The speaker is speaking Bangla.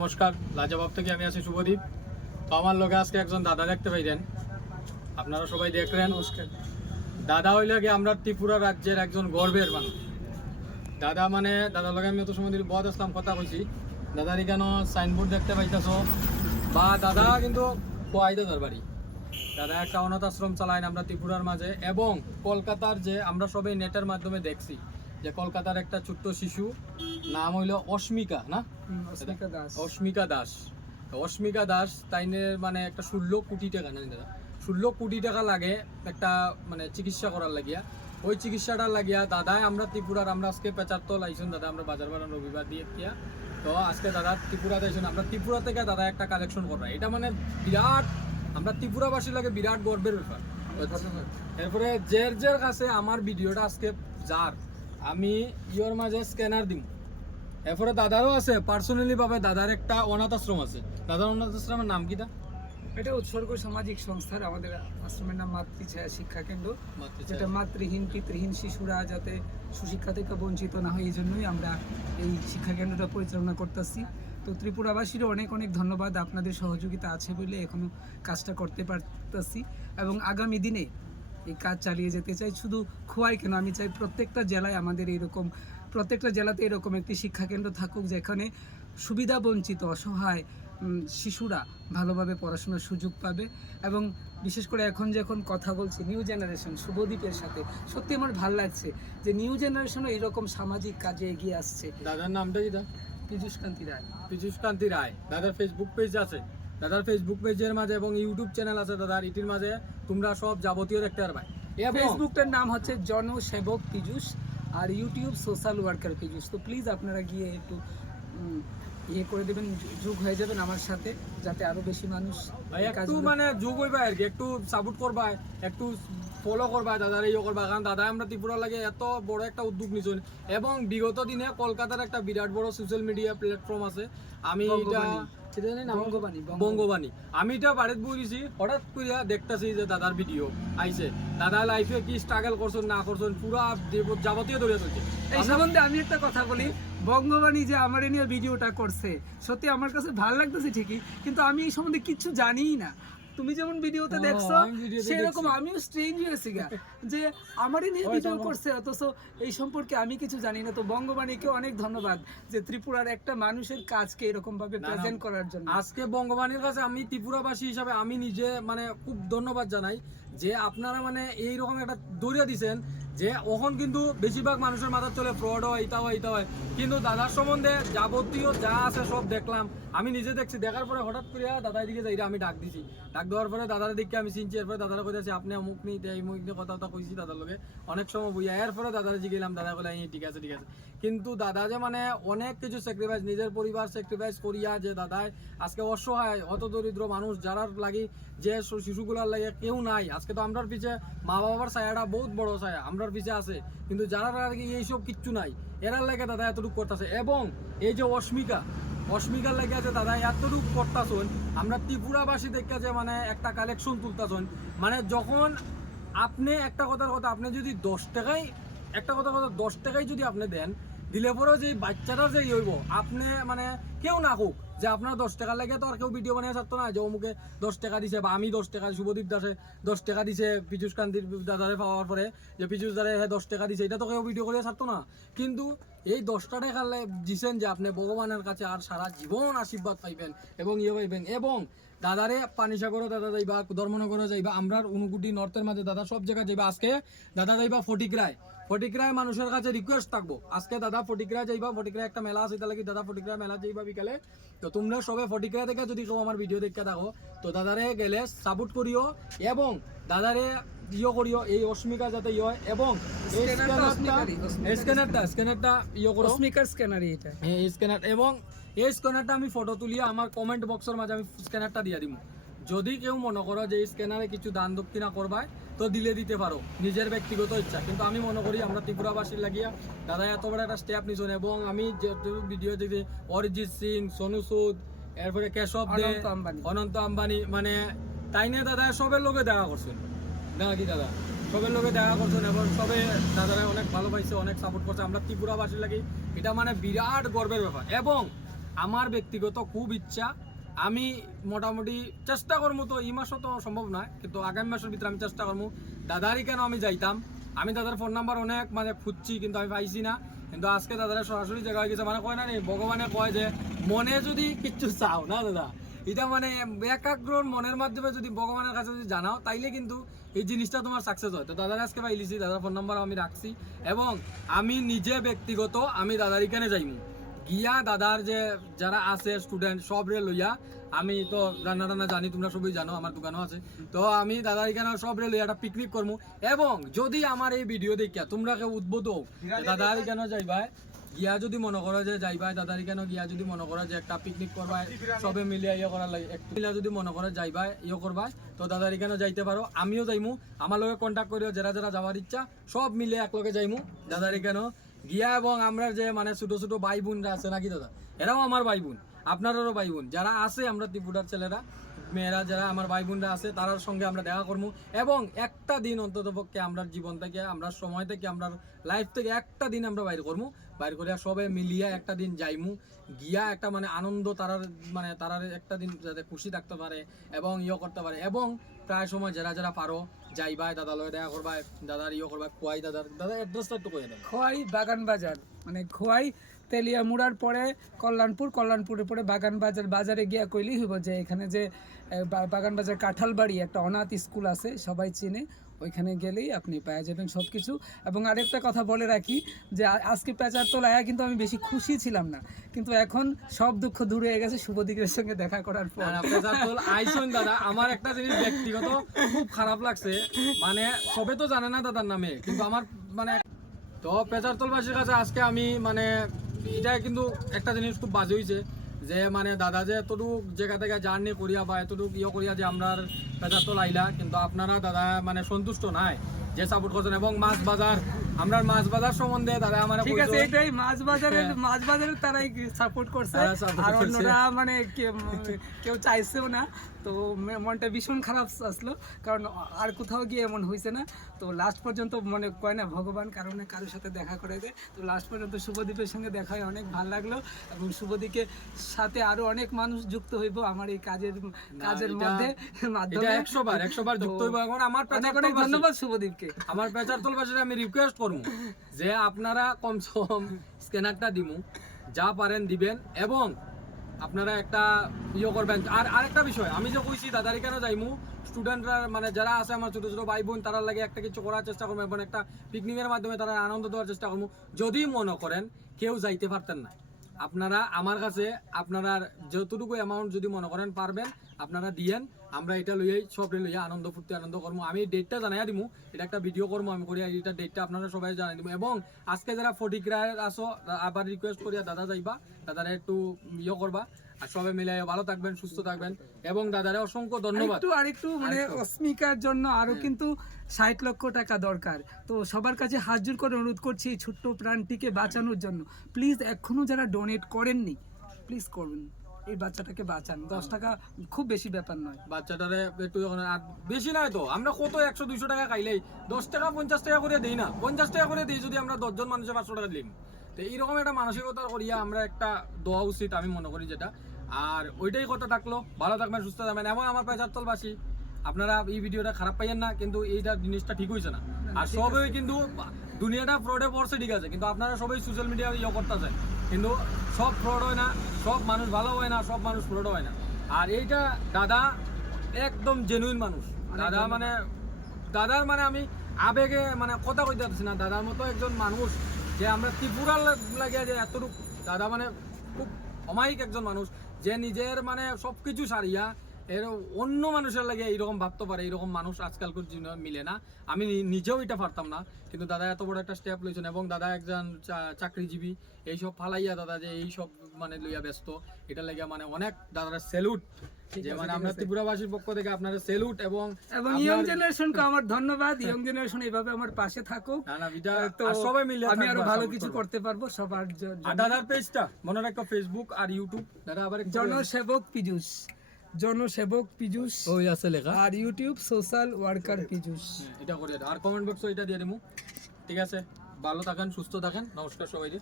নমস্কার লাজবাব থেকে আমি আছি শুভদীপ। তো আমার লোকে আজকে একজন দাদা দেখতে পাইলেন। আপনারা সবাই দেখলেন। নমস্কার। দাদা হইলে কি আমরা ত্রিপুরা রাজ্যের একজন গর্বের মানুষ। দাদা মানে দাদার লগে আমি অত সময় ধরে বহুত আসলাম কথা কইছি দাদার কেন সাইনবোর্ড দেখতে পাইতেছ? বা দাদা কিন্তু কোয়াই দাদার বাড়ি। দাদা একটা অনাথ আশ্রম চালায় আমরা ত্রিপুরার মাঝে। এবং কলকাতার যে আমরা সবাই নেটের মাধ্যমে দেখছি। যে কলকাতার একটা ছোট্ট শিশু নাম হইল অস্মিকা না? অস্মিকা দাস। অস্মিকা দাস। তো অস্মিকা দাস তাইনের মানে একটা ষোলো কোটি টাকা না দাদা? ষোলো কোটি টাকা লাগে একটা মানে চিকিৎসা করার লাগিয়া। ওই চিকিৎসাটা লাগিয়া দাদাই আমরা ত্রিপুরার আমরা আজকে পেচার তো লাইছুন দাদা আমরা বাজার বাজার রবিবার দিয়ে দিয়া তো আজকে দাদা ত্রিপুরাতে আইসুন আমরা ত্রিপুরা থেকে দাদা একটা কালেকশন করা এটা মানে বিরাট আমরা ত্রিপুরাবাসীর লাগে বিরাট গর্বের ব্যাপার। এরপরে জের জের কাছে আমার ভিডিওটা আজকে যার। আমি ইয়োর মাঝে স্ক্যানার দিম। এরপরে দাদারও আছে পার্সোনালি ভাবে দাদার একটা অনাথ আশ্রম আছে। দাদার অনাথ আশ্রমের নাম কিটা এটা উৎসর্গ সামাজিক সংস্থার আমাদের আশ্রমের নাম মাতৃছায়া শিক্ষা কেন্দ্র। যেটা মাতৃহীন পিতৃহীন শিশুরা যাতে সুশিক্ষা থেকে বঞ্চিত না হয় এই জন্যই আমরা এই শিক্ষা কেন্দ্রটা পরিচালনা করতেছি। তো ত্রিপুরাবাসীরও অনেক অনেক ধন্যবাদ। আপনাদের সহযোগিতা আছে বলে এখনও কাজটা করতে পারতেছি। এবং আগামী দিনে এই কাজ চালিয়ে যেতে চাই। শুধু খোয়াই কেন? আমি চাই প্রত্যেকটা জেলায় আমাদের এরকম প্রত্যেকটা জেলাতে এরকম একটি শিক্ষা কেন্দ্র থাকুক যেখানে সুবিধা বঞ্চিত অসহায় শিশুরা ভালোভাবে পড়াশোনার সুযোগ পাবে এবং বিশেষ করে এখন যখন কথা বলছি নিউ জেনারেশন শুভদীপের সাথে সত্যি আমার ভালো লাগছে যে নিউ জেনারেশনও এরকম সামাজিক কাজে এগিয়ে আসছে। দাদার নামটা কিটা পীযুষ কান্তি রায়। পীযুষ কান্তি রায়। দাদার ফেসবুক পেজ আছে? দাদার ফেসবুক পেজের মাঝে এবং ইউটিউব চ্যানেল আছে দাদার ইটির মাঝে তোমরা সব যাবতীয় দেখতে পারবে। ফেসবুকটার নাম হচ্ছে জনসেবক পীযুষ আর ইউটিউব সোশ্যাল ওয়ার্কার পীযুষ। তো প্লিজ আপনারা গিয়ে একটু ইয়ে করে দেবেন যোগ হয়ে যাবেন আমার সাথে যাতে আরও বেশি মানুষ একটু মানে যোগ হইবা আর কি একটু সাপোর্ট করবা একটু ফলো করবা দাদার ইয়ে করবা কারণ দাদা আমরা ত্রিপুরা লাগে এত বড় একটা উদ্যোগ নিছেন এবং বিগত দিনে কলকাতার একটা বিরাট বড় সোশ্যাল মিডিয়া প্ল্যাটফর্ম আছে। আমি এটা বঙ্গবাণী। আমি এটা বাড়িত বুঝেছি হঠাৎ করিয়া দেখতেছি যে দাদার ভিডিও আইছে দাদা লাইফে কি স্ট্রাগল করছেন না করছেন পুরা যাবতীয় ধরে চলছে। এই সম্বন্ধে আমি একটা কথা বলি বঙ্গবাণী যে আমার নিয়ে ভিডিওটা করছে সত্যি আমার কাছে ভালো লাগতেছে ঠিকই কিন্তু আমি এই সম্বন্ধে কিছু জানিই না। তুমি যেমন ভিডিওতে দেখছ সেরকম আমিও স্ট্রেঞ্জ হয়েছি গা। যে আমারই নিয়ে ভিডিও করছে অথচ এই সম্পর্কে আমি কিছু জানি না। তো বঙ্গবাণীকে অনেক ধন্যবাদ যে ত্রিপুরার একটা মানুষের কাজকে এরকম ভাবে। প্রেজেন্ট করার জন্য। আজকে বঙ্গবাণীর কাছে আমি ত্রিপুরাবাসী হিসাবে আমি নিজে মানে খুব ধন্যবাদ জানাই যে আপনারা মানে এইরকম একটা দৌড়িয়ে দিছেন যে ওখন কিন্তু বেশিরভাগ মানুষের মাথা চলে ফ্রড হয় এটা হয় এটা হয়। কিন্তু দাদার সম্বন্ধে যাবতীয় যা আছে সব দেখলাম। আমি নিজে দেখছি, দেখার পরে হঠাৎ করে দাদা দিকে যাই আমি ডাক দিছি। ডাক দেওয়ার পরে দাদার দিকে আমি চিনছি, এরপরে দাদারা কইতেছি, আপনি অমুক নি এই মুখ নিয়ে কথা কথা কইছি দাদার লগে। অনেক সময় বুঝা এরপরে দাদার জিগেলাম দাদা বলে ঠিক আছে ঠিক আছে। কিন্তু দাদা যে মানে অনেক কিছু স্যাক্রিফাইস নিজের পরিবার স্যাক্রিফাইস করিয়া যে দাদাই আজকে অসহায় অত দরিদ্র মানুষ, যারার লাগি যে শিশুগুলার লাগে কেউ নাই। আজকে তো আমরার পিছে মা বাবার ছায়াটা বহুত বড় ছায়া। আমরার পিছে আছে। কিন্তু যারা লাগে এইসব কিচ্ছু নাই। এরার লাগে দাদা এতটুকু করতেছে। এবং এই যে অস্মিকা, অস্মিকার লাগে আছে দাদা এতটুকু করতেছেন, আমরা ত্রিপুরাবাসী দেখে যে মানে একটা কালেকশন তুলতেছেন। মানে যখন আপনি একটা কথার কথা, আপনি যদি দশ টাকায়, একটা কথার কথা দশ টাকায় যদি আপনি দেন দিলে পরেও যে বাচ্চাটা যে হইব, আপনি মানে কেউ না হোক যে আপনার দশ টাকা লাগে তো আর কেউ ভিডিও বানিয়ে ছাড়তো না, যে অমুকে দশ টাকা দিছে বা আমি দশ টাকা, শুভদীপ দাসে দশ টাকা দিছে পীযুষ কান্তির দাদারে পাওয়ার পরে, যে পীযুষ দারে হ্যাঁ দশ টাকা দিছে, এটা তো কেউ ভিডিও করে ছাড়তো না। কিন্তু এই দশটা টাকা দিছেন যে আপনি ভগবানের কাছে আর সারা জীবন আশীর্বাদ পাইবেন এবং ইয়ে পাইবেন এবং দাদারে পানিসাগরও দাদা যাইবা ধর্মনগরও যাইবা আমরা উনকুটি নর্থের মাঝে দাদা সব জায়গায় যাইবা, আজকে দাদা যাইবা ফটিকরায়। ফটিকরায় মানুষের কাছে রিকোয়েস্ট থাকব। আজকে দাদা ফটিকরায় যাইবা ফটিকরায় একটা মেলা আছে তাহলে কি দাদা ফটিকরায় মেলা যাইবা বিকালে। তো তোমরা সবে ফটিকরায় থেকে যদি কেউ আমার ভিডিও দেখতে থাকো তো দাদারে গেলে সাপোর্ট করিও এবং দাদারে ইয়ে করিও এই অস্মিকা যাতে ইয়ে হয় এবং এই স্ক্যানারটা। স্ক্যানারটা ইয়ে করো। অস্মিকার স্ক্যানারই এটা। এই স্ক্যানার এবং এই স্ক্যানারটা আমি ফটো তুলিয়ে আমার কমেন্ট বক্সের মাঝে আমি স্ক্যানারটা দিয়ে দিব যদি কেউ মনে করো যে এই স্ক্যানারে কিছু দান দক্ষিণা করবায় তো দিলে দিতে পারো নিজের ব্যক্তিগত ইচ্ছা। কিন্তু আমি মনে করি আমরা ত্রিপুরাবাসীর লাগিয়া দাদা এত বড় একটা স্টেপ নিছেন এবং আমি যে ভিডিও দেখি অরিজিৎ সিং সোনু সুদ এরপরে কেশব দে অনন্ত আম্বানি। অনন্ত আম্বানি মানে তাই নিয়ে দাদা সবের লোকে দেখা করছেন। না কি দাদা? সবের লোকে দেখা করছেন এবং সবে দাদারা অনেক ভালো পাইছে অনেক সাপোর্ট করছে। আমরা ত্রিপুরাবাসীর লাগি এটা মানে বিরাট গর্বের ব্যাপার। এবং আমার ব্যক্তিগত খুব ইচ্ছা আমি মোটামুটি চেষ্টা করব তো, এই মাসও তো সম্ভব নয়, কিন্তু আগামী মাসের ভিতরে আমি চেষ্টা করব। দাদারই কেন আমি যাইতাম? আমি দাদার ফোন নাম্বার অনেক মানে খুঁজছি, কিন্তু আমি পাইছি না। কিন্তু আজকে দাদারা সরাসরি জায়গা হয়ে গেছে মানে কয় না রে, ভগবানে কয় যে, মনে যদি কিচ্ছু চাও না দাদা? এটা মানে একাগ্র মনের মাধ্যমে যদি ভগবানের কাছে যদি জানাও, তাইলে কিন্তু এই জিনিসটা তোমার সাকসেস হয়। তো দাদার আজকে পাইলিছি, দাদার ফোন নাম্বার আমি রাখছি, এবং আমি নিজে ব্যক্তিগত আমি দাদার এখানে যাইমু। গিয়া দাদার যে যারা আছে স্টুডেন্ট সব রে লইয়া আমি তো রান্না টান্না জানি তোমরা সবই জানো আমার দোকানও আছে। তো আমি দাদার এখানে সব রে লইয়া একটা পিকনিক করব এবং যদি আমার এই ভিডিও দেখিয়া তোমরা কেউ উদ্বুদ্ধ হও দাদার এখানে যাইবা গিয়া যদি মনে করো যে যাইবা দাদার এখানে গিয়া যদি মনে করো যে একটা পিকনিক করবা সবে মিলিয়ে ইয়ে করার লাগে। একটু মিলিয়া যদি মনে করো যাইবা ইয়ে করবা তো দাদার এখানে যাইতে পারো আমিও যাইমু। আমার লগে কন্ট্যাক্ট করিও যারা যারা যাওয়ার ইচ্ছা সব মিলে একলগে যাইমু। দাদার এখানেও গিয়া এবং আমরা যে মানে ছোট ছোট ভাই বোনরা আছে নাকি দাদা? এরাও আমার ভাই বোন আপনারও ভাই বোন যারা আছে আমরা ত্রিপুরার ছেলেরা, মেয়েরা যারা আমার ভাই বোনরা আছে তার সঙ্গে আমরা দেখা করব এবং একটা দিন অন্তত পক্ষে আমরা জীবন থেকে, আমরা সময় থেকে, আমরা লাইফ থেকে একটা দিন আমরা বাইর করব বাইর করে সবে মিলিয়া একটা দিন যাইমু। গিয়া একটা মানে আনন্দ তারার মানে তারার একটা দিন যাতে খুশি থাকতে পারে এবং ইয়ে করতে পারে। এবং প্রায় সময় যারা যারা পারো যাইবাই দাদা লয় দেখা করবাই, দাদার ইয়ে করবাই, খোয়াই দাদার, দাদা অ্যাড্রেসটা একটু কয়ে দেন। খোয়াই বাগান বাজার মানে খোয়াই তেলিয়া মুড়ার পরে কল্যাণপুর, কল্যাণপুরের পরে বাগান বাজার, বাজারে গিয়া কইলেই হইব যে এখানে যে বাগান বাজার কাঁঠাল বাড়ি একটা অনাথ স্কুল আছে, সবাই চেনে। ওইখানে গেলেই আপনি পাওয়া যাবেন সব কিছু এবং আরেকটা কথা বলে রাখি যে আজকে পেঁচার তোলায় কিন্তু আমি বেশি খুশি ছিলাম না। কিন্তু এখন সব দুঃখ দূরে হয়ে গেছে শুভদিকের সঙ্গে দেখা করার পর। আইসন দাদা, আমার একটা জিনিস ব্যক্তিগত খুব খারাপ লাগছে। মানে সবে তো জানে না দাদার নামে, কিন্তু আমার মানে তো পেঁচারতলবাসীর কাছে আজকে আমি মানে এটা কিন্তু একটা জিনিস খুব বাজে হয়েছে যে মানে দাদা যে এতটুক জায়গা থেকে জার্নি করিয়া বা এতটুক ইয়ে করিয়া যে আমরা পেঁচারতল লাইলা কিন্তু আপনারা দাদা মানে সন্তুষ্ট নাই যে সাপোর্ট করছেন এবং মাছ বাজার আমরা মাছ বাজার সম্বন্ধে দাদা আমার ঠিক আছে এটাই মাছ বাজারের মাছ বাজারের তারাই সাপোর্ট করছে। তারা আর অন্যরা মানে কেউ চাইছেও না। তো মনটা ভীষণ খারাপ আসলো। কারণ আর কোথাও গিয়ে এমন হয়েছে না। তো লাস্ট পর্যন্ত মনে কয় না ভগবান কারণে কারোর সাথে দেখা করে দেয় তো লাস্ট পর্যন্ত শুভদীপের সঙ্গে দেখা হয় অনেক ভালো লাগল। এবং শুভদীপের সাথে আরও অনেক মানুষ যুক্ত হইব আমার এই কাজের কাজের মধ্যে মাধ্যমে। একশো বার একশো বার যুক্ত হইব। এখন আমার অনেক অনেক ধন্যবাদ শুভদীপকে। আমার পেঁচারতল বাসীর আমি রিকোয়েস্ট করব। যে আপনারা কমসে কম স্ক্যানারটা দিমু, যা পারেন দিবেন এবং আপনারা একটা ইয়ে করবেন। আর আরেকটা বিষয়, আমি যে কইছি, দাদার কেন যাইমু? স্টুডেন্টরা মানে যারা আছে আমার ছোটো ছোটো ভাই বোন তারা লাগে একটা কিছু করার চেষ্টা করব এবং একটা পিকনিকের মাধ্যমে তারা আনন্দ দেওয়ার চেষ্টা করব যদি মনে করেন কেউ যাইতে পারতেন না, আপনারা আমার কাছে, আপনারা যতটুকু অ্যামাউন্ট যদি মনে করেন পারবেন, আপনারা দিয়েন। আমরা এটা লইয়াই সব লইয়া আনন্দ ফুর্তি আনন্দ করব আমি ডেটটা জানাই দিমু এটা একটা ভিডিও করব আমি করি এটা ডেটটা আপনারা সবাই জানাই দিব এবং আজকে যারা ফটিকরায় আসো আবার রিকোয়েস্ট করিয়া দাদা যাইবা দাদারা একটু ইয়ে করবা আর সবাই মিলে ভালো থাকবেন সুস্থ থাকবেন। এবং দাদারে অসংখ্য ধন্যবাদ। একটু আরেকটু মানে অস্মিকার জন্য আরও কিন্তু ষাট লক্ষ টাকা দরকার। তো সবার কাছে হাত জোর করে অনুরোধ করছি এই ছোট্ট প্রাণটিকে বাঁচানোর জন্য। প্লিজ এখনও যারা ডোনেট করেননি প্লিজ করবেন এই বাচ্চাটাকে বাঁচান। দশ টাকা খুব বেশি ব্যাপার নয়। বাচ্চাটারে একটু বেশি নাই তো। আমরা কত একশো দুইশো টাকা খাইলেই দশ টাকা পঞ্চাশ টাকা করে দিই না। পঞ্চাশ টাকা করে দিই যদি আমরা দশজন মানুষের পাঁচশো টাকা দিই তো এইরকম একটা মানসিকতা করিয়া আমরা একটা দেওয়া উচিত আমি মনে করি যেটা। আর ওইটাই কথা থাকল। ভালো থাকবেন সুস্থ থাকবেন। এমন আমার পেঁচারতলবাসী আপনারা এই ভিডিওটা খারাপ পাইয়েন না কিন্তু এইটা জিনিসটা ঠিক হয়েছে না। আর সবই কিন্তু দুনিয়াটা ফ্রডে পড়ছে ঠিক আছে। কিন্তু আপনারা সবাই সোশ্যাল মিডিয়া ইয়ে করতেছেন। কিন্তু সব ফ্রড হয় না সব মানুষ ভালো হয় না সব মানুষ ফ্রড হয় না। আর এইটা দাদা একদম জেনুইন মানুষ। দাদা মানে দাদার মানে আমি আবেগে মানে কথা কইতে পারছি না। দাদার মতো একজন মানুষ যে আমরা ত্রিপুরার লাগে যে এতটুকু দাদা মানে খুব অমায়িক একজন মানুষ। যে নিজের মানে সব কিছু সারিয়া এর অন্য মানুষের লাগে এইরকম ভাবতে পারে এইরকম মানুষ আজকালকার জীবনে মিলে না। আমি নিজেও এটা পারতাম না কিন্তু দাদা এত বড় একটা স্টেপ লইছেন এবং দাদা একজন চাকরিজীবী এইসব ফালাইয়া দাদা যে এইসব মানে লইয়া ব্যস্ত এটা লাগে মানে অনেক দাদার স্যালুট যে মানে আমরা ত্রিপুরাবাসীর পক্ষ থেকে আপনারা এবং এবং ইয়ং জেনারেশনকে আমার ধন্যবাদ। ইয়ং জেনারেশন এইভাবে আমার পাশে থাকুক না না এটা সবাই মিলে আমি আরও ভালো কিছু করতে পারব সবার দাদার পেজটা মনে রাখো ফেসবুক আর ইউটিউব দাদা আবার জনসেবক পীযুষ। জনসেবক পীযুষ ওই আছে লেখা। আর ইউটিউব সোশ্যাল ওয়ার্কার পীযুষ। এটা করে। আর কমেন্ট বক্সে এটা দিয়ে দিমু। ঠিক আছে ভালো থাকেন সুস্থ থাকেন। নমস্কার সবাইকে।